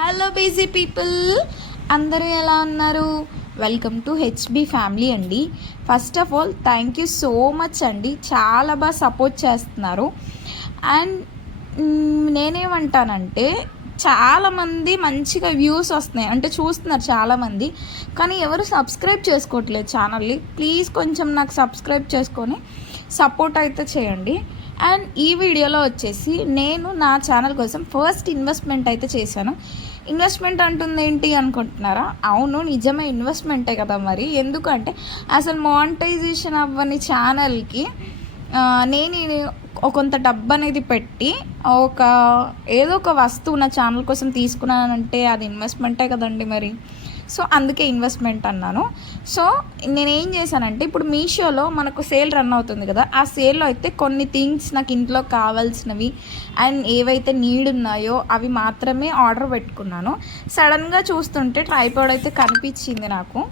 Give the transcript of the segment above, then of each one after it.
Hello busy people, అందరూ ఎలా ఉన్నారు? వెల్కమ్ టు హెచ్బి ఫ్యామిలీ అండి. First of all thank you so much అండి, చాలా బాగా సపోర్ట్ చేస్తున్నారు. అండ్ నేనేమంటానంటే చాలామంది మంచిగా వ్యూస్ వస్తున్నాయి అంటే చూస్తున్నారు చాలామంది, కానీ ఎవరు సబ్స్క్రైబ్ చేసుకోవట్లేదు ఛానల్ని. ప్లీజ్ కొంచెం నాకు సబ్స్క్రైబ్ చేసుకొని సపోర్ట్ అయితే చేయండి. అండ్ ఈ వీడియోలో వచ్చేసి నేను నా ఛానల్ కోసం ఫస్ట్ ఇన్వెస్ట్మెంట్ అయితే చేశాను. ఇన్వెస్ట్మెంట్ అంటుంది ఏంటి అనుకుంటున్నారా? అవును, నిజమే, ఇన్వెస్ట్మెంటే కదా. మరి ఎందుకంటే అసలు మానిటైజేషన్ అవ్వని ఛానల్కి నేను కొంత డబ్బు అనేది పెట్టి ఏదో ఒక వస్తువు నా ఛానల్ కోసం తీసుకున్నానంటే అది ఇన్వెస్ట్మెంటే కదండి మరి. సో అందుకే ఇన్వెస్ట్మెంట్ అన్నాను. సో నేనేం చేశానంటే, ఇప్పుడు మీషోలో మనకు సేల్ రన్ అవుతుంది కదా, ఆ సేల్లో అయితే కొన్ని థింగ్స్ నాకు ఇంట్లో కావాల్సినవి అండ్ ఏవైతే నీడ్ ఉన్నాయో అవి మాత్రమే ఆర్డర్ పెట్టుకున్నాను. సడన్గా చూస్తుంటే ట్రైపాడ్ అయితే కనిపించింది నాకు.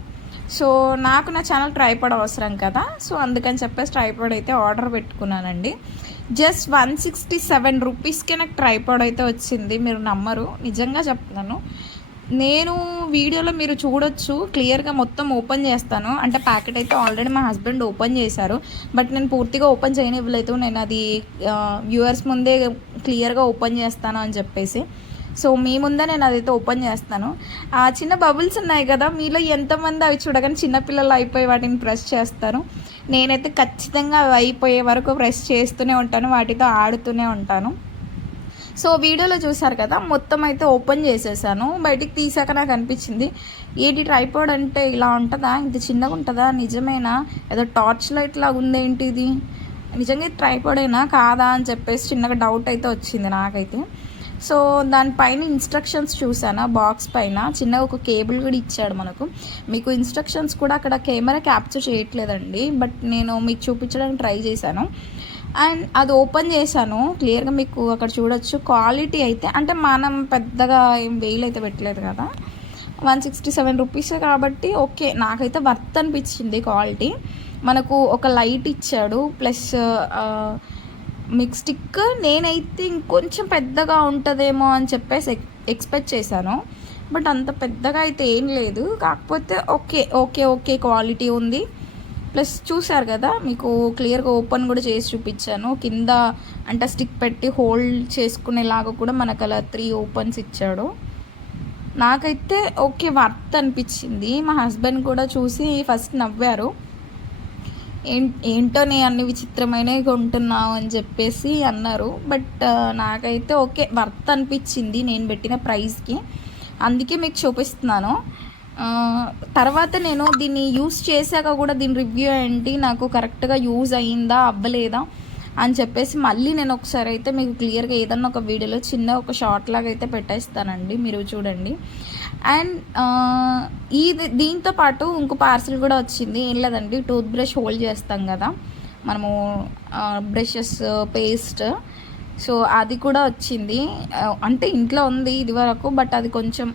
సో నాకు నా ఛానల్ ట్రైపాడ్ అవసరం కదా, సో అందుకని చెప్పేసి ట్రైపాడ్ అయితే ఆర్డర్ పెట్టుకున్నానండి. జస్ట్ 167 రూపీస్కే నాకు ట్రైపాడ్ అయితే వచ్చింది. మీరు నమ్మరు, నిజంగా చెప్తున్నాను. నేను వీడియోలో మీరు చూడొచ్చు, క్లియర్గా మొత్తం ఓపెన్ చేస్తాను. అంటే ప్యాకెట్ అయితే ఆల్రెడీ మా హస్బెండ్ ఓపెన్ చేశారు, బట్ నేను పూర్తిగా ఓపెన్ చేయనివ్వలేదు. నేను అది వ్యూవర్స్ ముందే క్లియర్గా ఓపెన్ చేస్తాను అని చెప్పేసి, సో మీ ముందే నేను అదైతే ఓపెన్ చేస్తాను. ఆ చిన్న బబుల్స్ ఉన్నాయి కదా, మీలో ఎంతమంది అవి చూడగానే చిన్నపిల్లలు అయిపోయి వాటిని ప్రెస్ చేస్తారు? నేనైతే ఖచ్చితంగా అవి అయిపోయే వరకు ప్రెస్ చేస్తూనే ఉంటాను, వాటితో ఆడుతూనే ఉంటాను. సో వీడియోలో చూసారు కదా, మొత్తం అయితే ఓపెన్ చేసేసాను. బయటికి తీసాక నాకు అనిపించింది, ఏంటి ట్రైపాడ్ అంటే ఇలా ఉంటుందా, ఇంత చిన్నగా ఉంటుందా, నిజమేనా, ఏదో టార్చ్ లైట్ లాగా ఉందేంటి ఇది, నిజంగా ట్రైపాడేనా కాదా అని చెప్పేసి చిన్నగా డౌట్ అయితే వచ్చింది నాకైతే. సో దానిపైన ఇన్స్ట్రక్షన్స్ చూసాను, బాక్స్ పైన చిన్నగా ఒక కేబుల్ కూడా ఇచ్చాడు మనకు. మీకు ఇన్స్ట్రక్షన్స్ కూడా అక్కడ కెమెరా క్యాప్చర్ చేయట్లేదండి, బట్ నేను మీకు చూపించడానికి ట్రై చేశాను. అండ్ అది ఓపెన్ చేశాను, క్లియర్గా మీకు అక్కడ చూడొచ్చు. క్వాలిటీ అయితే అంటే మనం పెద్దగా ఏం వేలు అయితే పెట్టలేదు కదా, 167 రూపీస్ కాబట్టి ఓకే, నాకైతే వర్త్ అనిపించింది క్వాలిటీ. మనకు ఒక లైట్ ఇచ్చాడు, ప్లస్ మిక్ స్టిక్. నేనైతే ఇంకొంచెం పెద్దగా ఉంటుందేమో అని చెప్పేసి ఎక్స్పెక్ట్ చేశాను, బట్ అంత పెద్దగా అయితే ఏం లేదు. కాకపోతే ఓకే ఓకే ఓకే క్వాలిటీ ఉంది. ప్లస్ చూసారు కదా, మీకు క్లియర్గా ఓపెన్ కూడా చేసి చూపించాను. కింద అంటే స్టిక్ పెట్టి హోల్డ్ చేసుకునేలాగా కూడా మనకు అలా 3 ఓపెన్స్ ఇచ్చాడు. నాకైతే ఓకే వర్త్ అనిపించింది. మా హస్బెండ్ కూడా చూసి ఫస్ట్ నవ్వారు, ఏంటో నే అన్ని విచిత్రమైనవి కొంటున్నావు అని చెప్పేసి అన్నారు. బట్ నాకైతే ఓకే వర్త్ అనిపించింది నేను పెట్టిన ప్రైస్కి, అందుకే మీకు చూపిస్తున్నాను. తర్వాత నేను దీన్ని యూస్ చేశాక కూడా దీని రివ్యూ ఏంటి, నాకు కరెక్ట్గా యూజ్ అయ్యిందా అవ్వలేదా అని చెప్పేసి మళ్ళీ నేను ఒకసారి అయితే మీకు క్లియర్గా ఏదన్నా ఒక వీడియోలో చిన్న ఒక షార్ట్ లాగా అయితే పెట్టేస్తానండి, మీరు చూడండి. అండ్ దీంతో పాటు ఇంకో పార్సిల్ కూడా వచ్చింది. ఏం లేదండి, టూత్ బ్రష్ హోల్డ్ చేస్తాం కదా మనము, బ్రషెస్, పేస్ట్, సో అది కూడా వచ్చింది. అంటే ఇంట్లో ఉంది ఇది వరకు, బట్ అది కొంచెం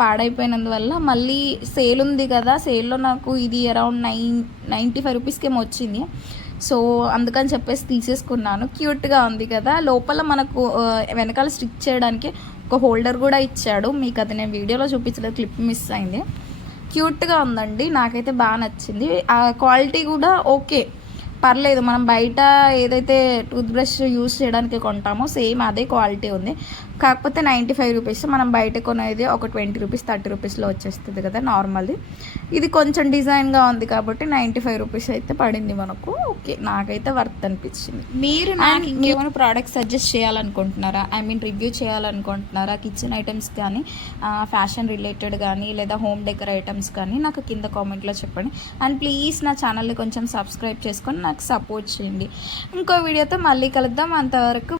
పాడైపోయినందువల్ల మళ్ళీ సేల్ ఉంది కదా, సేల్లో నాకు ఇది అరౌండ్ 95 రూపీస్కి ఏమో వచ్చింది. సో అందుకని చెప్పేసి తీసేసుకున్నాను. క్యూట్గా ఉంది కదా, లోపల మనకు వెనకాల స్టిక్ చేయడానికి ఒక హోల్డర్ కూడా ఇచ్చాడు. మీకు అది నేను వీడియోలో చూపించలేదు, క్లిప్ మిస్ అయింది. క్యూట్గా ఉందండి, నాకైతే బాగా నచ్చింది. ఆ క్వాలిటీ కూడా ఓకే, పర్లేదు. మనం బయట ఏదైతే టూత్ బ్రష్ యూస్ చేయడానికి కొంటామో సేమ్ అదే క్వాలిటీ ఉంది. కాకపోతే 95 రూపీస్, మనం బయట కొనేది ఒక 20 రూపీస్ 30 రూపీస్లో వచ్చేస్తుంది కదా నార్మల్ది. ఇది కొంచెం డిజైన్గా ఉంది కాబట్టి 95 రూపీస్ అయితే పడింది మనకు. ఓకే, నాకైతే వర్త్ అనిపించింది. మీరు నాకు ఇంకేమైనా ప్రోడక్ట్స్ సజెస్ట్ చేయాలనుకుంటున్నారా, ఐ మీన్ రివ్యూ చేయాలనుకుంటున్నారా, కిచెన్ ఐటమ్స్ కానీ, ఫ్యాషన్ రిలేటెడ్ కానీ, లేదా హోమ్ డెకర్ ఐటమ్స్ కానీ, నాకు కింద కామెంట్లో చెప్పండి. అండ్ ప్లీజ్ నా ఛానల్ని కొంచెం సబ్స్క్రైబ్ చేసుకొని నాకు సపోర్ట్ చేయండి. ఇంకో వీడియోతో మళ్ళీ కలుద్దాం, అంతవరకు